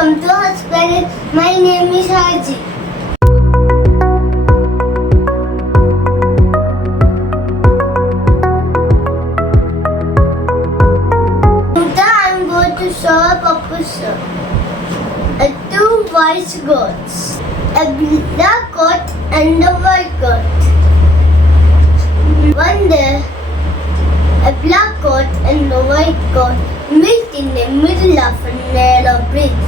welcome to Haaziq He. My name is Haaziq. Today I am going to show a proposal. Two wise goats, a black goat and a white goat. One day, a black goat and a white goat met in the middle of a narrow bridge.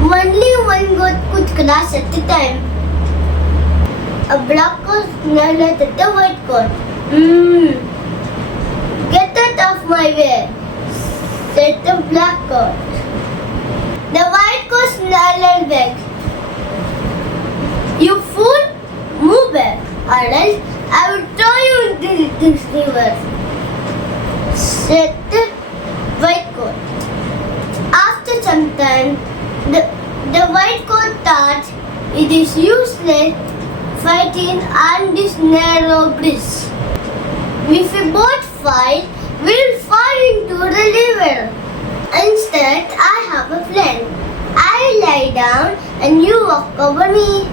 Only one goat could cross at a time. A black goat snarled at the white goat. Get out of my way, said the black goat. The white goat snarled back. You fool, move back, or else I will throw you into this river, said the white goat. After some time, the white goat thought it is useless fighting on this narrow bridge. If we both fight, we will fall into the river. Instead, I have a plan. I lie down and you walk over me.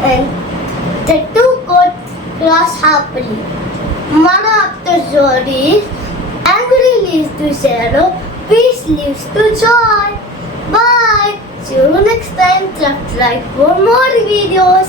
And the two goats cross happily. Moral of the story is, angry leads to sorrow, peace leads to joy. Bye! See you next time. Subscribe for more videos.